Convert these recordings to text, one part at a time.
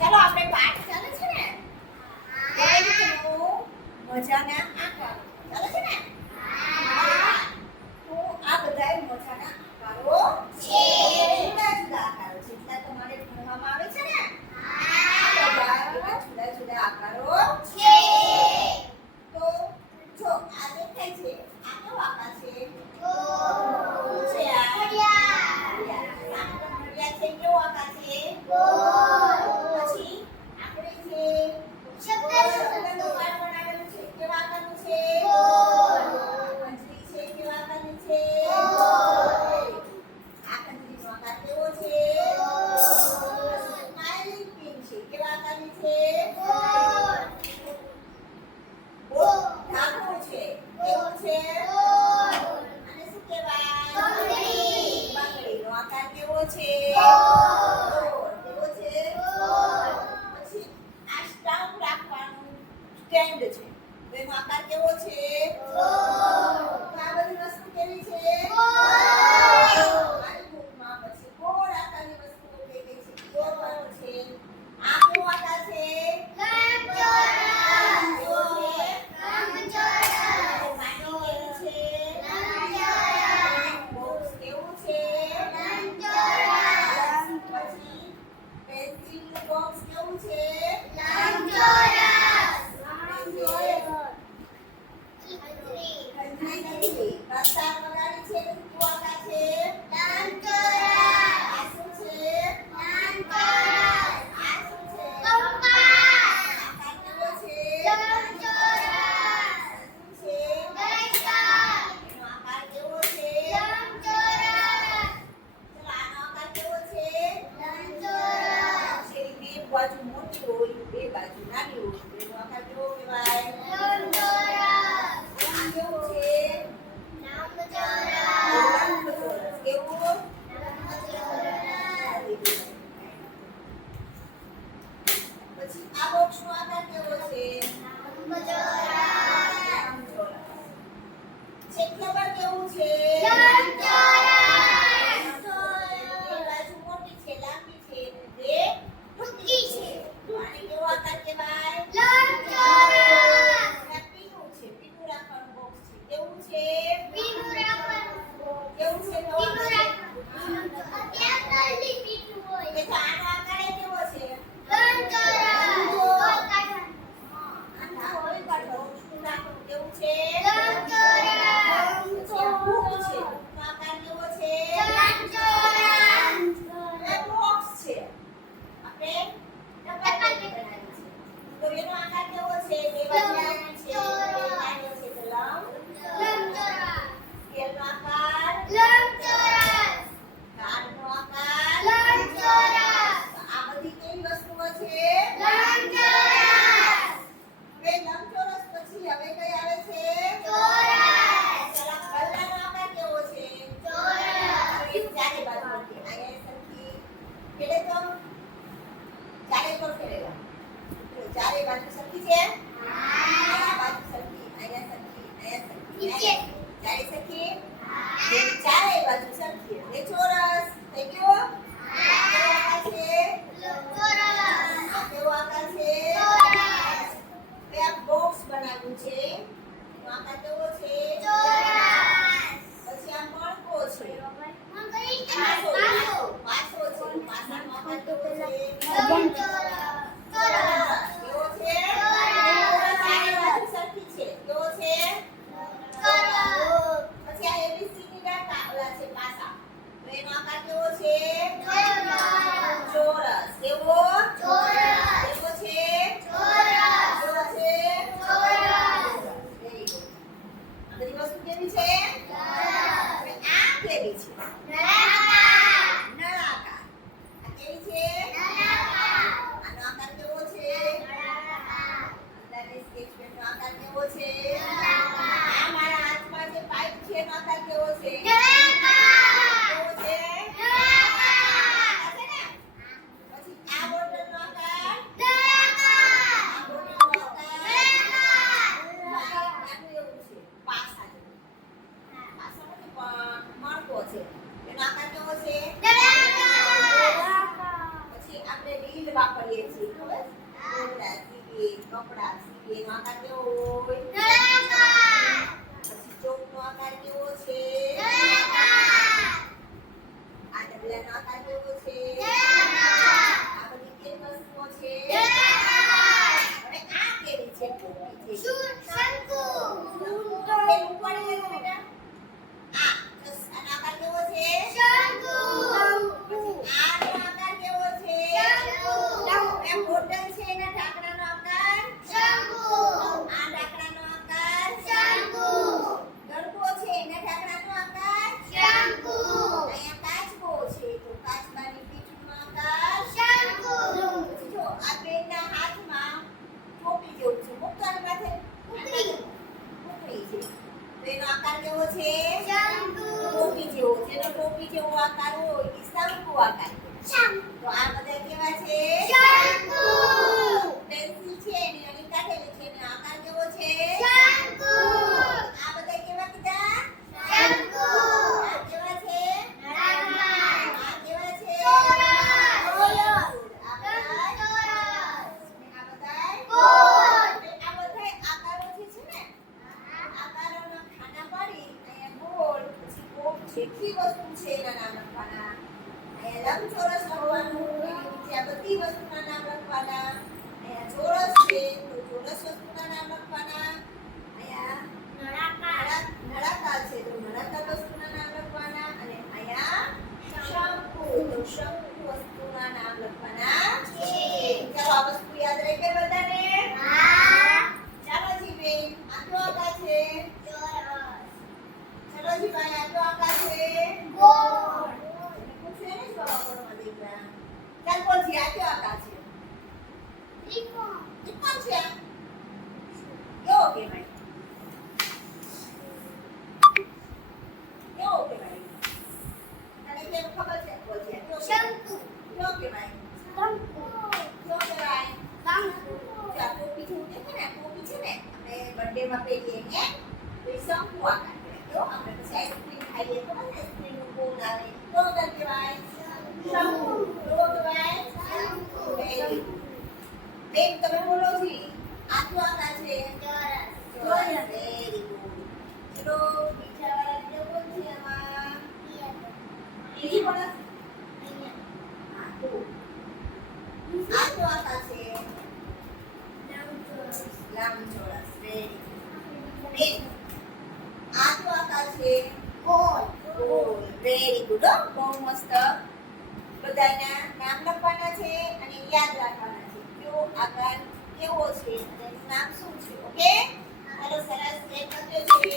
ચાલો આપણે પાઠ ચાલે છે ને દૈનિકનું મજાના આકારો ચાલે છે ને તો આ બધાય મજાના આકારો છે જુદા જુદા આકારો જેટલા તમારે ભણવામાં આવે છે ને આ બધા જુદા જુદા આકારો છે તો જો આ દેખાય છે આ કેવો આકાર છે છે આ ઘડિયાળ છે કેવો આકાર છે પછી આપણે જે શબ્દનું પાઠ બનાવેલું છે કેવા આકારનું છે કંજરી છે કેવા આકારની છે આ કંજરીનો આકાર કેવો છે સ્માઇલિંગ પિન છે કેવા આકારની છે ઢાંકણું છે કેવું છે અને શું કહેવાય બંગડીનો આકાર કેવો છે કેવો છે પછી આ સ્ટમ્પ રાખવાનું સ્ટેન્ડ છે તો એનો આકાર કેવો છે આ બધી વસ્તુ કેવી છે મારી બુકમાં પછી ગોળ આકારની વસ્તુઓ કઈ કઈ છે ગોળ વાળો છે આ કેવો આકાર છે બાજુ મોટી હોય બે બાજુ નાની હોય એનો આકાર કેવો કહેવાય લંબચોરસ કેવું છે લંબચોરસ કેવું પછી આ બોક્સનો આકાર કેવો છે લંબચોરસ ચેક નંબર કેવું છે ચારે બાજુ સરખી છે આ બાજુ સરખી અહીંયા સરખી અહીંયા સરખી ચારે સરખી ચારે બાજુ સરખી એટલે ચોરસ થઈ ગયો આ કેવો આકાર છે ચોરસ બે બોક્સ બનાવ્યું છે એનો આકાર કેવો છે ચોરસ પછી આ મણકો છે પાસો છે પાસાનો આકાર કેવો છે કેવો છે ચારે બાજુ સરખી છે કેવો છે ચોરસ સ્ટીલ વાપરીએ છીએ ખબર દોરડા સીવીએ કપડા સીવીએ એનો આકાર કેવો હોય નળાકાર પછી ચોકનો આકાર કેવો છે આ ડબલાનો આકાર કેવો છે આ બધી કેવી વસ્તુઓ છે હવે આ કેવી છે ટોપી છે શંકુ પેલું કોણ છે બેટા આ બસ આનો આકાર કેવો છે શંકુ પછી આનો આકાર કેવો છે શંકુ એ બોટલ છે એના ઢાંકણાનો આકાર શંકુ આ ઢાંકણાનો આકાર શંકુ ગળકો છે એના ઢાંકણાનો આકાર શંકુ અહીંયા કાચબો છે તો કાચબાની પીઠનો આકાર શંકુ પછી જો આ બેનના હાથમાં ટોપી જેવું છે મુક્તાની માથે કુકરી કુકરી છે તો એનો આકાર કેવો છે શંકુ ટોપી જેવો જેનો ટોપી જેવો આકાર હોય એ શંકુ આકાર શંકુ તો આ બધા કેવા છે શંકુ પેન્સિલ છે એની અહીં કાઢેલી છે એનો આકાર કેવો છે શંકુ આ બધા કેવા કીધા શંકુ આ કેવા છે નળાકાર આ કેવા છે ચોરસ આ બધા આ બધા ગોળ આ બધા આકારો જે છે ને આકારોના ખાના પાડી અહીંયા ગોળ પછી ગોળ જેટલી વસ્તુ છે એના નામ લખવાના અહીંયા લંબચોરસ લખવાનું એની નીચે આ બધી વસ્તુના નામ લખવાના અહીંયા ચોરસ છે તો ચોરસ વસ્તુના નામ લખવાના અહીંયા નળાકાર નળાકાર છે તો નળાકાર વસ્તુના નામ લખવાના અને અહીંયા શંકુ તો શંકુ વસ્તુના નામ લખવાના છે ચાલો આ વસ્તુ યાદ રહી ગઈ બધાને હા ચાલો જી બેન આ કયો આકાર છે ચોરસ ચાલો જી ભાઈ આ કયો આકાર છે ગોળ પૂછે ને જવાબ આપવામાં દીકરા ચાલ બોલ જી આ કયો આકાર છે ત્રિકોણ ત્રિકોણ છે આ કેવો કહેવાય કેવો કહેવાય તને કેમ ખબર છે બોલ જી આ કયો શંકુ કેવો કહેવાય શંકુ કેવો કહેવાય શંકુ જો આ ટોપી જેવું દેખે ને આ ટોપી છે ને આપણે બર્થડેમાં પહેરીએ ને તો એ શંકુ આકાર કહેવાય કેવો આપણે પછી આઈસ્ક્રીમ ખાઈએ તો આઈસ્ક્રીમનું કોન આવે કેવો આકાર કહેવાય શંકુ કેવો કહેવાય શંકુ વેરી ગુડ બેન તમે બોલો છી આ કયો આકાર છે ચોરસ વેરી ગુડ ચલો બીજા વાળા બીજો કોણ છે આમાં બીજી કોણ આ તો આકાર છે લંબચોરસ વેરી ગુડ બેન આ કયો આકાર છે ગોળ ગોળ વેરી ગુડ બહુ મસ્ત બધાના નામ લખવાના છે અને યાદ રાખવાના છે કયો આકાર કેવો છે અને એનું નામ શું છે ઓકે હાલો સરસ પ્લે કરજો છે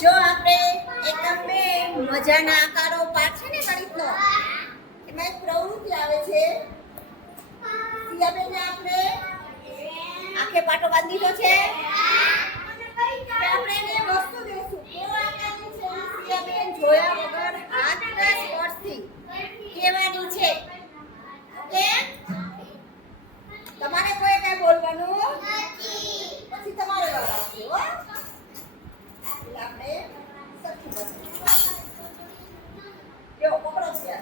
જો આપણે એકમ બે મજાના આકારો પાઠ છે ને ગણિતનો એમાં એક પ્રવૃત્તિ આવે છે સિયાબેન આપણે આખે પાટો બાંધી દીધો છે કે આપણે એને વસ્તુ દેશું કેવો આકારની છે સિયાબેન જોયા વગર હાથના સ્પર્શથી કહેવાની છે ઓકે તમારે કોઈ કઈ બોલવાનું પછી તમારે વાર આવશે હો એટલે આપણે સરખી બસ જો પકડો છે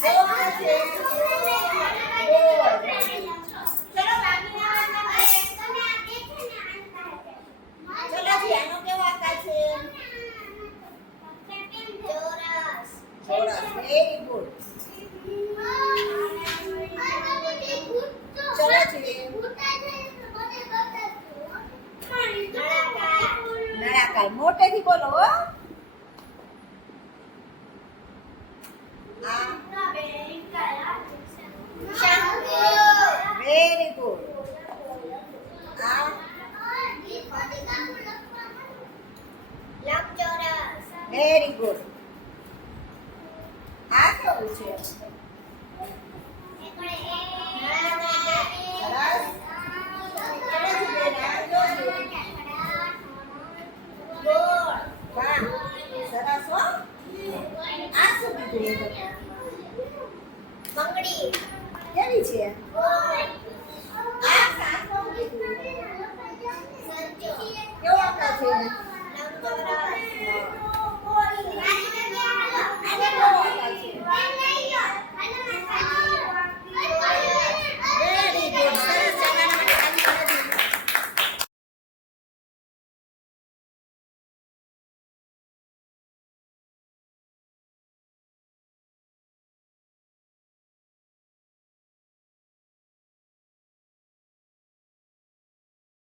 કેવો આવે છે ચલો બાકીના ચલો જી આનો કેવો આકાર છે ચોરસ વેરી ગુડ ચલો જી નળાકાર મોટેથી બોલો હો વેરી ગુડ. આ કેવું છે? સરસ. કેવું છે બેટા? જોજો. વાહ, સરસ હો. આ શું કીધું એ તમે? બંગડી કેવી છે? ગોળ આ સાચું કીધું. સંચો કેવો આકાર છે? લંબચોરસ